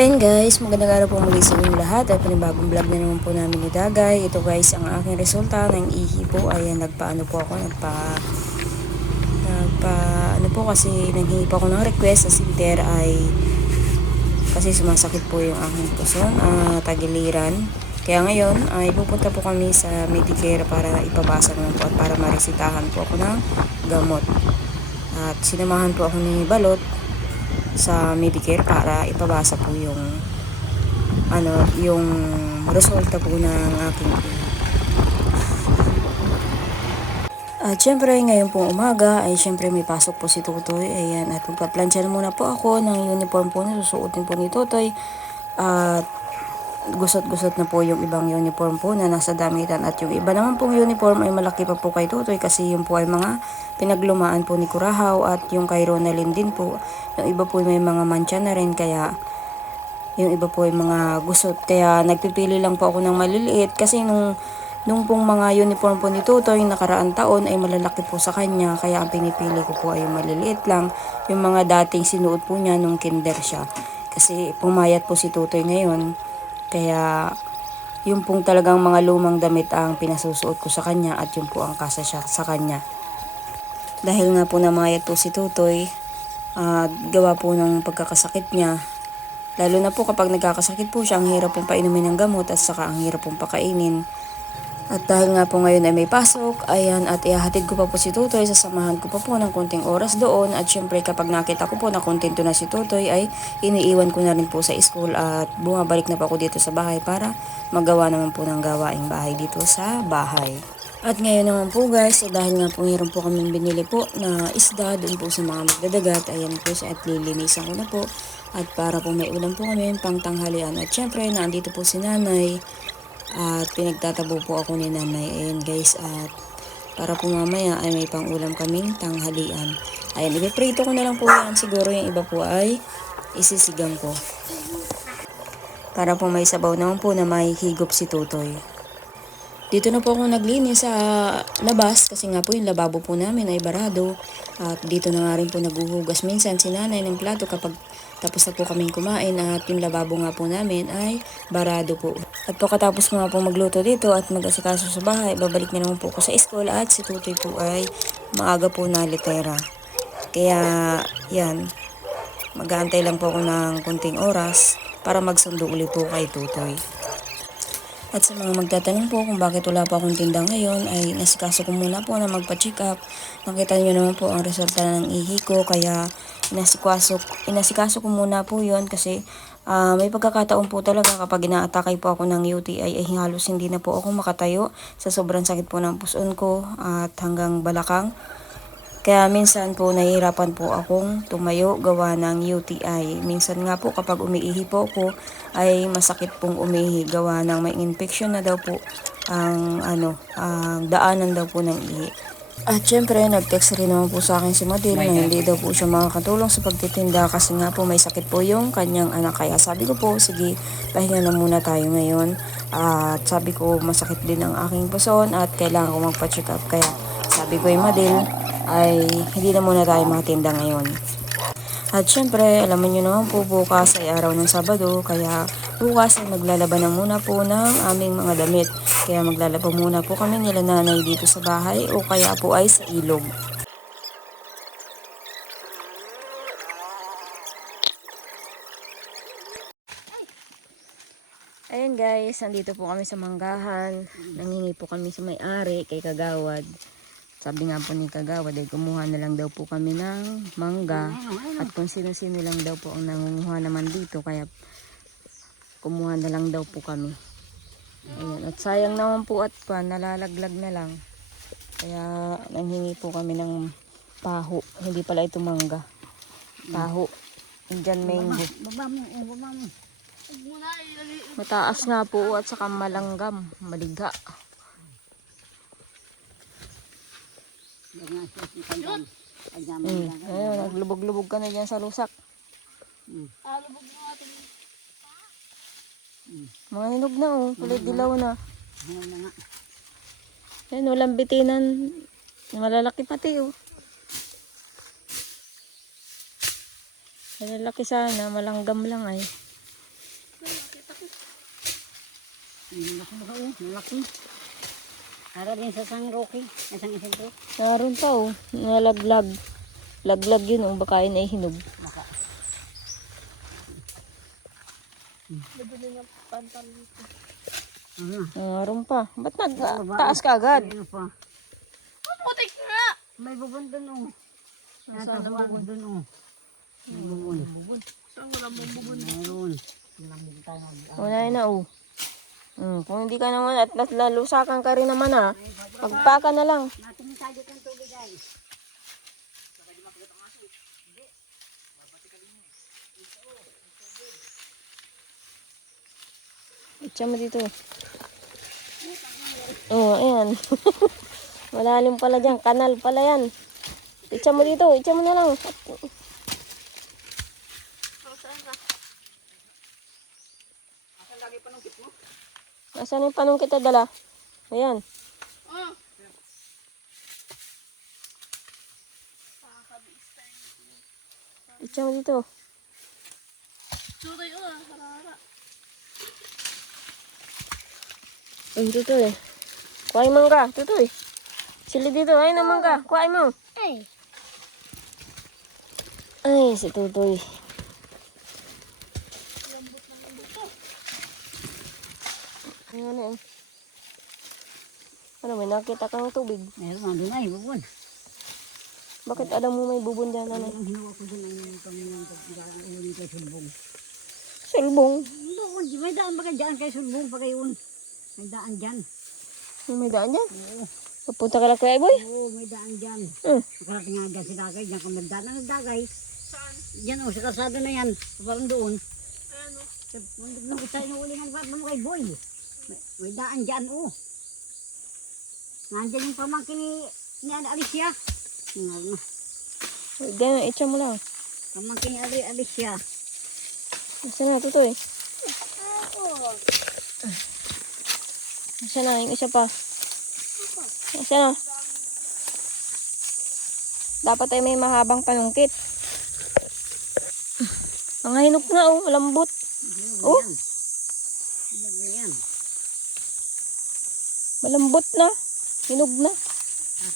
Ayan guys, magandang araw po muli sa inyong lahat at panibagong vlog na naman po namin ni Dagay. Ito guys, ang aking resulta ng ihi po. Ayan, nagpaano po ako, ano po kasi nanghingi po ako ng request sa center ay kasi sumasakit po yung aking puson, tagiliran. Kaya ngayon ay pupunta po kami sa Medicare para ipabasa naman po at para maresitahan po ako ng gamot. At sinamahan po ako ni Balot sa Medicare para ipabasa po yung resulta po ng aking at syempre ngayon pong umaga ay syempre may pasok po si Tutoy. Ayan, at magpa-plancha muna po ako ng uniform po na susuotin po ni Tutoy. At gusot-gusot na po yung ibang uniform po na nasa damitan, at yung iba naman pong uniform ay malaki pa po kay Tutoy kasi yung po ay mga pinaglumaan po ni Kurahaw, at yung kay Ronalyn din po. Yung iba po may mga mancha na rin, kaya yung iba po ay mga gusot. Kaya nagpipili lang po ako ng maliliit kasi nung pong mga uniform po ni Tutoy nakaraang taon ay malalaki po sa kanya, kaya ang pinipili ko po ay yung maliliit lang, yung mga dating sinuot po niya nung kinder siya. Kasi pumayat po si Tutoy ngayon, kaya yung pong talagang mga lumang damit ang pinasusuot ko sa kanya, at yung po ang kasa siya sa kanya. Dahil nga po namayat po si Tutoy, gawa po ng pagkakasakit niya. Lalo na po kapag nagkakasakit po siya, ang hirap pong painumin ng gamot at saka ang hirap pong pakainin. At dahil nga po ngayon ay may pasok, ayan, at ihahatid ko pa po si Tutoy, sasamahan ko pa po ng konting oras doon. At syempre kapag nakita ko po na kontento na si Tutoy ay iniiwan ko na rin po sa school at bumabalik na po ako dito sa bahay para magawa naman po ng gawaing bahay dito sa bahay. At ngayon naman po guys, dahil nga po meron po kaming binili po na isda doon po sa mga magdadagat, ayan po at lilinisan ko na po. At para po may ulam po kami pang tanghalian. At syempre nandito po si nanay at pinagtatabo po ako ni nanay. Ayan guys, at para po mamaya ay may pang ulam kaming tanghalian. Ayan, ipiprito ko na lang po yan. Siguro yung iba po ay isisigang ko. Para po may sabaw naman po na may higop si Tutoy. Dito na po ako naglinis sa labas kasi nga po yung lababo po namin ay barado. At dito na nga rin po naguhugas minsan si nanay ng plato kapag tapos na po kaming kumain, at yung lababo nga po namin ay barado po. At pagkatapos ko nga po magluto dito at mag-asikaso sa bahay, babalik na naman po ako sa school, at si Tutoy po ay maaga po na litera. Kaya yan, mag-aantay lang po ako ng konting oras para magsundo ulit po kay Tutoy. At sa mga magtatanong po kung bakit wala pa akong tinda ngayon, ay nasikaso ko muna po na magpa-check up. Nakita nyo naman po ang resulta ng ihi ko, kaya inasikaso ko muna po yon kasi may pagkakataon po talaga kapag inaatake po ako ng UTI ay halos hindi na po ako makatayo sa sobrang sakit po ng puson ko at hanggang balakang. Kaya minsan po nahihirapan po akong tumayo gawa ng UTI. Minsan nga po kapag umiihi po ako ay masakit pong umihi gawa ng may infection na daw po ang daanan daw po ng ihi. At syempre nag-text rin naman po sa akin si Madil na hindi daw po siya makakatulong sa pagtitinda kasi nga po may sakit po yung kanyang anak. Kaya sabi ko po, sige, pahinga na muna tayo ngayon. At sabi ko masakit din ang aking puson at kailangan ko magpa-check up. Kaya sabi ko yung Madil ay hindi na muna tayo makatinda ngayon. At syempre, alam niyo naman po bukas ay araw ng Sabado, kaya bukas ay maglalaban na muna po ng aming mga damit. Kaya maglalaba muna po kami nila nanay dito sa bahay o kaya po ay sa ilog. Ayan guys, nandito po kami sa manggahan. Nangingi po kami sa may-ari kay Kagawad. Sabi nga po ni Kagawad ay kumuha na lang daw po kami ng mangga. At kung sino-sino lang daw po ang nangunguha naman dito, kaya kumuha na lang daw po kami. Ayan. At sayang naman po at nalalaglag na lang. Kaya nanghingi po kami ng paho. Hindi pala ito mangga. Paho. Indian mango. Mataas nga po at saka malanggam. Maligha. Ayun, naglubog-lubog ka na dyan sa lusak. Mga hinog na oh, kulit dilaw na. Ayun, walang bitinan. Malalaki pati oh. Malalaki sana, malanggam lang ay. Malaki. Para din sa San Roque. Isang isentro. Naroon pa oh. Nalaglag. Laglag yun oh. Baka yun ay hinog. Baka. Naroon pa. Ba't nagtaas ka agad? Ano pa? Putik nga! May bubon dun oh. Nasaan ang bubon? Dun oh. May bubon. Saan wala mong bubon? Meron. Wala na oh. Kung hindi ka naman at lalusakan ka rin naman ha. Magpaka na lang. Natingin tayo ng tubig ay. Itcha mo dito. Oh, ayan. Malalim pala dyan. Kanal pala yan. Itcha mo dito. Itcha mo na lang. Nasaan yung panong kita dala? Ayan. Ah! Itcha mo dito. Tutoy harara. Ay, tutoy. Kuhay mangga. Tutoy. Sili dito. Ay, na mangga. Kuhay mo. Ay! Ay, si tutoy. Ano, ano, may nakita kang tubig. Meron nga doon ay bubon. Bakit alam mo may bubon dyan? Ano? Ang hinawa ko dun ay kami ng pagkakaroon kay Sulbong. Sulbong. Doon, may daan ba dyan kay Sulbong pa kayo? May daan dyan. May daan dyan? Oo. Papunta ka lang kay Boy? Oo, may daan dyan. Hmm. Nakarating nga dyan si Dagay. Diyan kung nagdaan na nagdagay. Saan? Diyan o, sa kalsada na yan. Parang doon. Ano? Nung isa yung ulingan pa mo kay Boy. May daan dyan o. Nandyan yung pamangkin ni Alicia. Ano? Diyan, itcha mo lang. Pamangkin ni Alicia. Nasaan na, tutoy? Ako! Nasaan na, yung isa pa. Nasaan na? Dapat ay may mahabang panungkit. Mga hinok na oh, malambot. Oh, Yan. malambot na. Hinog na.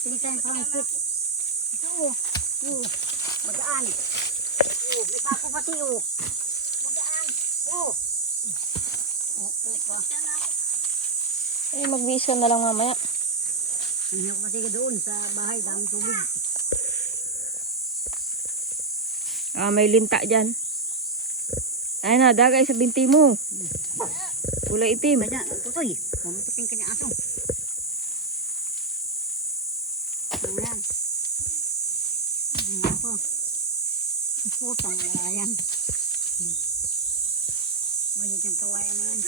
Tingnan pamangkin. Ito o. Magaan. May sako pati o. Magaan. Eh, magbihis ka na lang mamaya. Hindi ako kasi doon sa bahay. Daming tubig. Ah, may linta dyan. Ay na, dagay sa binti mo. Kulay itim. Kanya, tutoy. Mamutukin ka niya aso. Ayan. Ayan po. Putang ayan. Maliit yung kawayan na yan.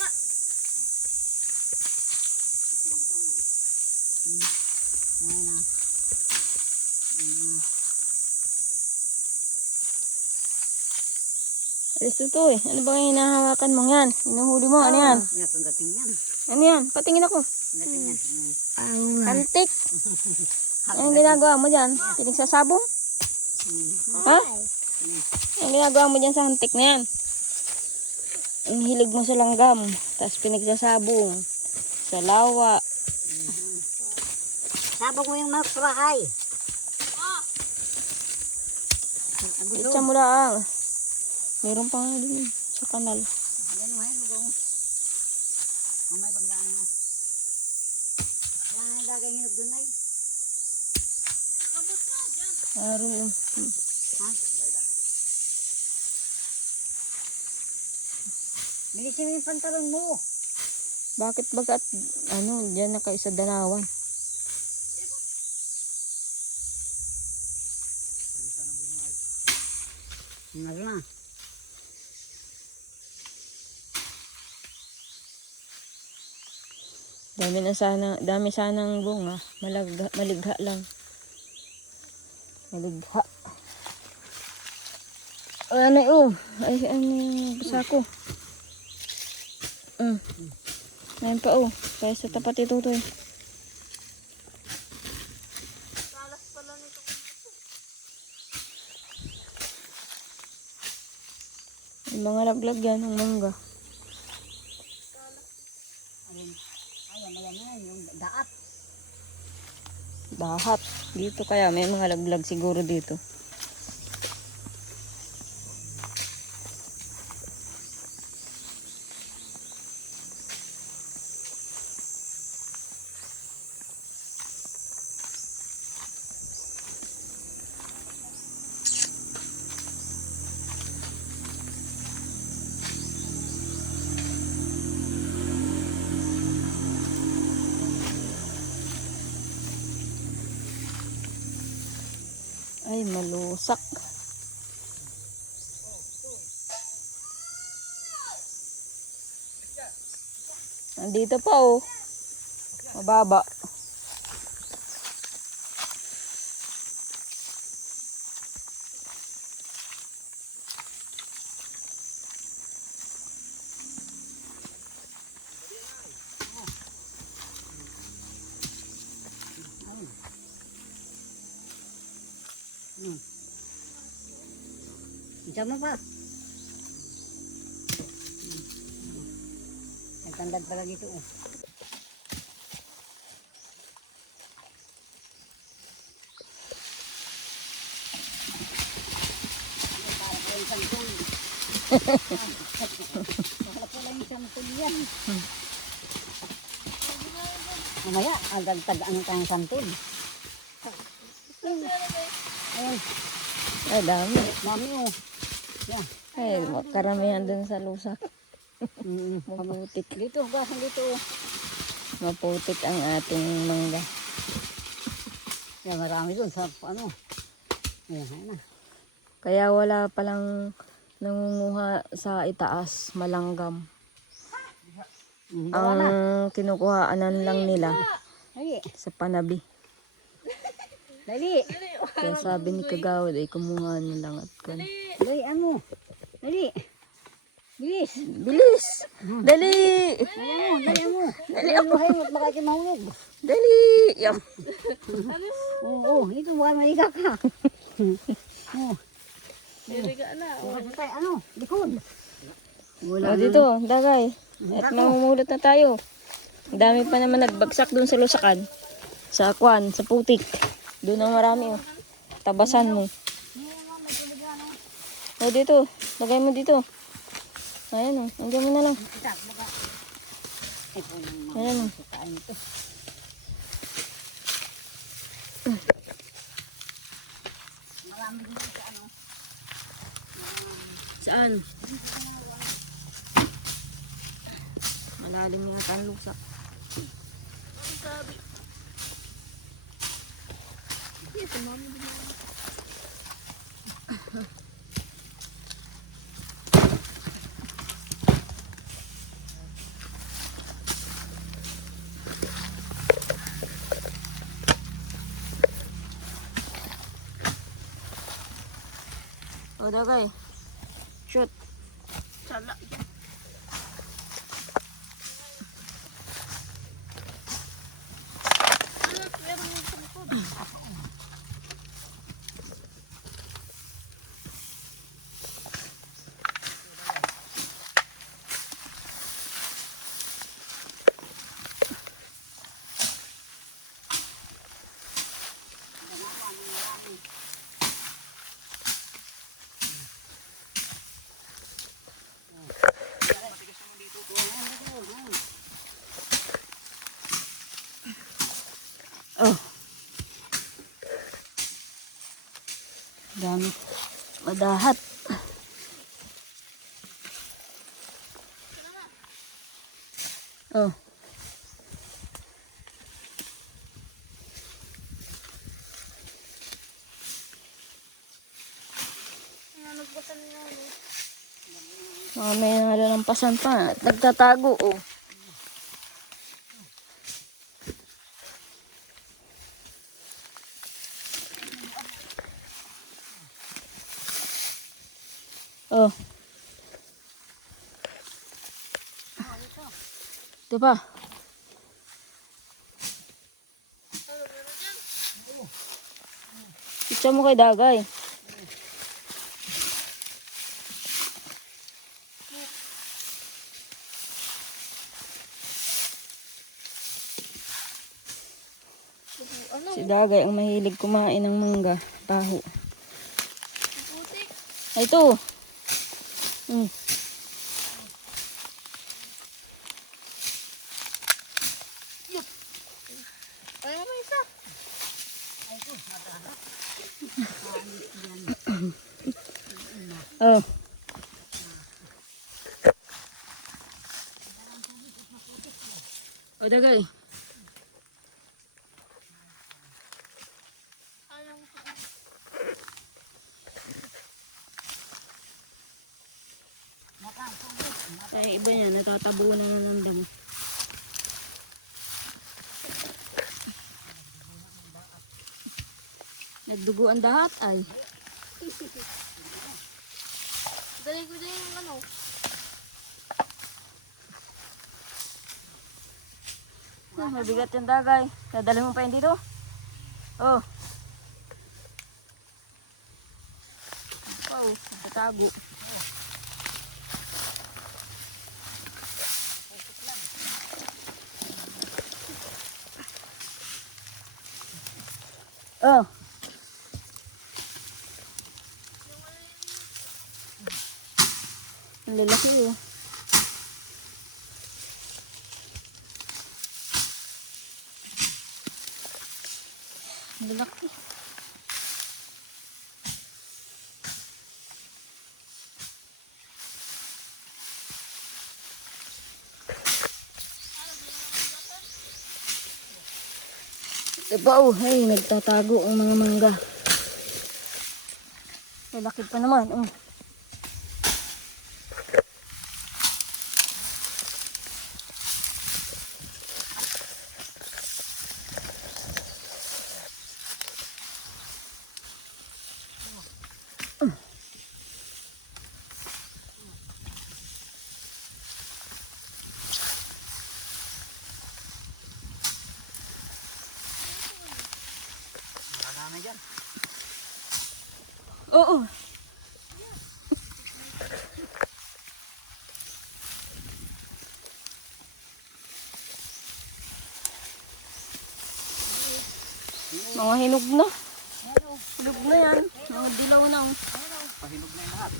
Ayan na. Alis tutoy. Ano ba yung hinahawakan mo yan? Inuhuli mo, ano yan? Yan, pagdating yan. Ano yan? Patingin ako. Pagdating yan. Kantik. Anong ginagawa mo dyan? Pinagsasabong? Ha? Anong ginagawa mo dyan sa hantik na yan? Ang hilig mo sa langgam. Tapos pinagsasabong. Sa lawa. Sabog mo yung mga bahay. Itcha mo lang. Meron pa nga dun sa kanal. Yan o, ayan mo. Mamay pagdaan mo. Yan ang dagay hinog doon ay. Meron yun. Ha? Bilisin mo yung pantalon mo. Bakit bagat, ano, dyan na kayo sa danawan? Meron na. Dami sanang bunga. Maligha lang. Maligha. Ano oh, ay ano yung basa ko. Ngayon pa oh, kaya sa tapat ito to eh. Talas pala nito. Yung mga laglag yan, ng mangga. Ayun Yan, yung daat. Dahat. Dito kaya may mga laglag siguro dito. Ay, malusak. Nandito pa oh. Mababa. Isa mo pa. Nagtandad pala dito. Oh. Para pala yung santol. Para pala yung santol yan. Mamaya, agad-tag ang kang santol. Ayun, Ay, dami. mami oh. Yan. Ay, karamihan dun sa lusak. Mabutik. Dito, gasan dito. Maputik ang ating mangga. Yan, marami dun sa ano. Ayan, ayan na. Kaya wala palang nangunguha sa itaas, malanggam. Gawa na. Ang kinukuhaanan lang nila Dali. sa panabi. Dali. Kaya sabi ni Kagawad ay kumuha na lang at kan. Dali, ano. Dali. Bilis. Bilis! Dali! Dali mo. Dali mo. Buhay mo at baka kayo mahulog. Dali! Yum. Oo, ito baka maliga ka. Oo. Diriga na. Bukas tayo, ano, likod. O dito, dagay. At mamumulot na tayo. Ang dami pa naman nagbagsak dun sa lusakan. Sa akwan, sa putik. Doon ang marami oh. Tabasan mo. O dito, lagay mo dito. Ayan oh, nandiyan mo na lang. Ayan oh. Saan? Malalim yata ang lusak. Ang sabi. Yes, mami. O dagay. Shoot. Sala. Anak, meron yung sa likod. Oh. Dami. Madahat. Oh. Nagbasan niya ano. Mamaya na lang pasan pa. Nagtatago oh. Oh. Ito pa. Ano, meron dyan? Picture mo kay Dagay. Si Dagay ang mahilig kumain ng mangga. Taho. Putik. Ay, ito. Hmm. Ay, mo isa. Oh. O, Dagay. Alam ko. Ay, iba niya. Natatabunan na ng damo. Nagdugo ang dahat ay. Dali ko din yung ano. Mabigat yung Dagay. Dadali mo pa yun dito? Oh. Wow, natatago. Oh. Ang lalaki oh. Ang lalaki. Diba oh, hey, nagtatago ang mga mangga. Lalaki pa naman, oh. Marami dyan. Oo. Mga hinog na. Hinog na yan. Mga dilaw na. Oh. Pahinog na yung lahat.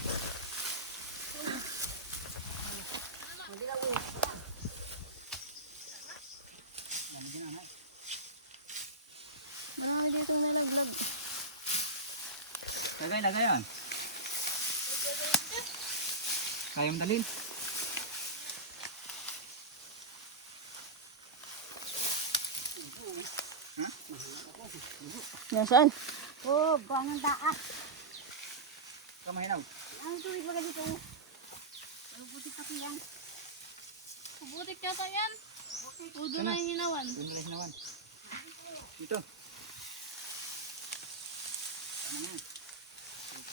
Marami dito nalaglag. Lagay, lagay yan. Kaya mo dalhin. Nasaan? Oh, buwan ng taas. Kamahinaw. Ang tuwid mga dito. Ano putik kasi yan? Putik yata yan. Udo na yung hinawan. Doon nila hinawan. Dito. Ano na yan?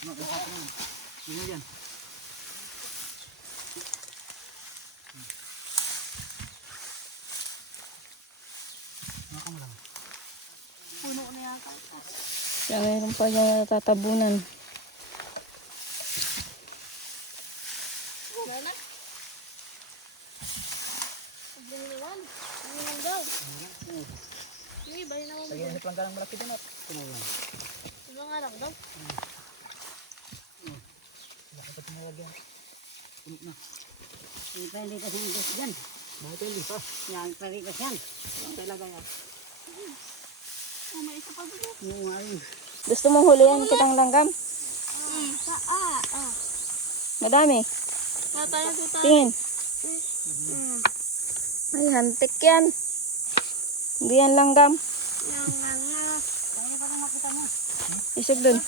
Ano, lahat na yan. Yun na dyan. Ano mo lang? Puno na yata. Kaya mayroon pa dyan natatabunan. Wala na. Huwag na hinawan. Hinawan daw. Yung iba hinawan mo Lagyan din. mo lang ganang malaki din at tinawag. Ibang alam daw. Laki pa tinalagyan. Puno na. Hindi pa hindi kasi hindi dyan. Bakit yung lipas? Yan, paritas yan. Ang talaga yan. Oh, may isa pa dito. Yung aling. Gusto mo hulihan kitang langgam? Ah. Madami. Wala tayo dito. Tingin. Ay, hantik yan. Hindi yan langgam. Yung nga. Isog dun.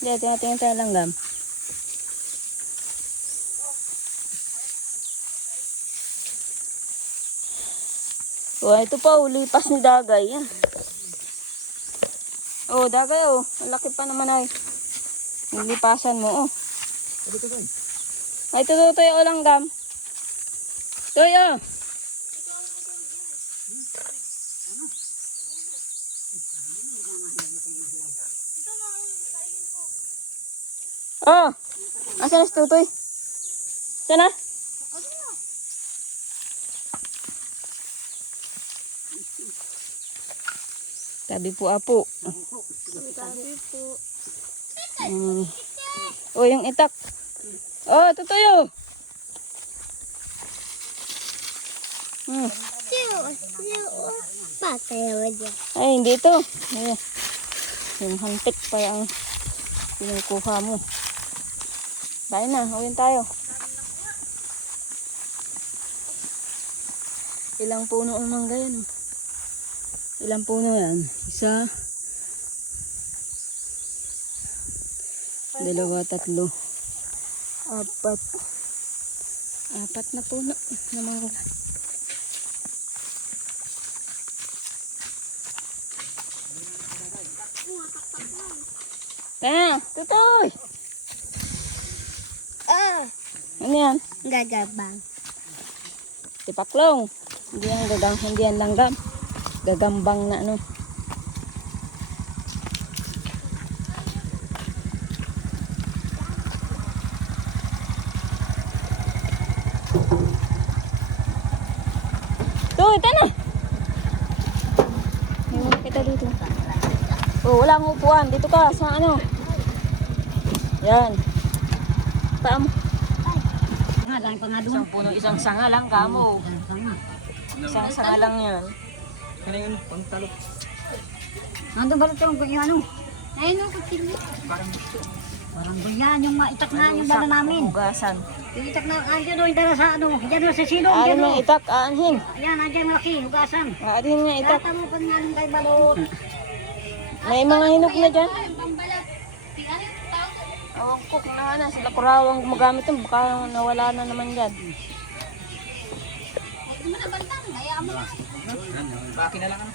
Hindi, tingnan tayo langgam. Oh, ito pa, lipas ni Dagay. Yan. Oh, Dagay, oh. Ang laki pa naman ay. Nilipasan mo, oh. Dito doon. Ay, ito, oh, langgam. Toy, oh. Oh, asan na si Tutoy? Sana? Tabi po apo. Sabi po. O, yung itak. Oh, tutuyo. Patay naman dyan. Ay, hindi ito. Ayan. Yung hantik pa yung pinukuha mo. Tayo na, uwin tayo. Ilang puno ang mangga yan. Ilang puno yan? Isa, dalawa, tatlo, apat. Apat na puno na mangga. Tara, tutoy! Ano yan? Gagabang. Tipaklong. Hindi yan hindi yan langgam. Gagambang na ano. Tuh, ito na. Iwan kita dito. Oh, wala akong upuan. Dito ka sa ano. Yan. Paa mo. Nga, dahil pa nga doon. Isang puno, isang sanga lang kamo. Isang sanga lang yan. Nandun ba ito yung ano? Ayun o, kutsili. Parang ganyan, yung maitak na yung dala namin. Hugasan. Yung itak na, andyan doon, dala sa ano, dyan doon sa silong. Ano Dyan ng doon. itak? Aanhin. Ayan, andyan malaki, hugasan. Aanhin nga itak. Tata mo pa nga nung kay balot. May mga hinog na dyan. Pambalat. Ano yung tawag? Awang cook na nga na. Sila kurawang gumagamit yun. Baka nawala na naman dyan. Huwag mo na bantang. Hayaan mo lang. Baki na lang ano.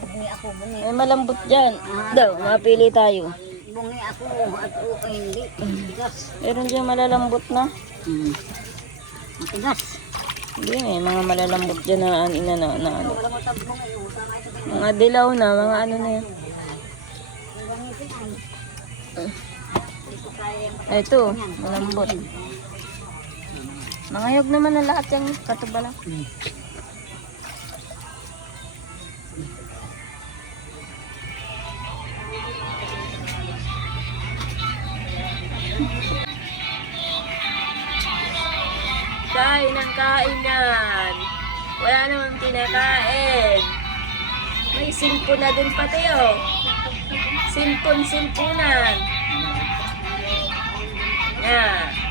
Bungi ako, bungi. May malambot dyan. Daw, mapili tayo. Bungi ako, at okay, hindi. Matigas. Meron dyan malalambot na. Matigas. Hindi, may mga malalambot dyan na ano. Wala mo tag bungi, tama ito. Mga dilaw na, mga ano na yan. Bungi pinay. Dito tayo yung Ay, ito, malambot. Mga yog naman na lahat yan. Katubala. Kain ng kainan. Wala namang kinakain. May silpon na din pati oh. Silpon-silpunan. Yan.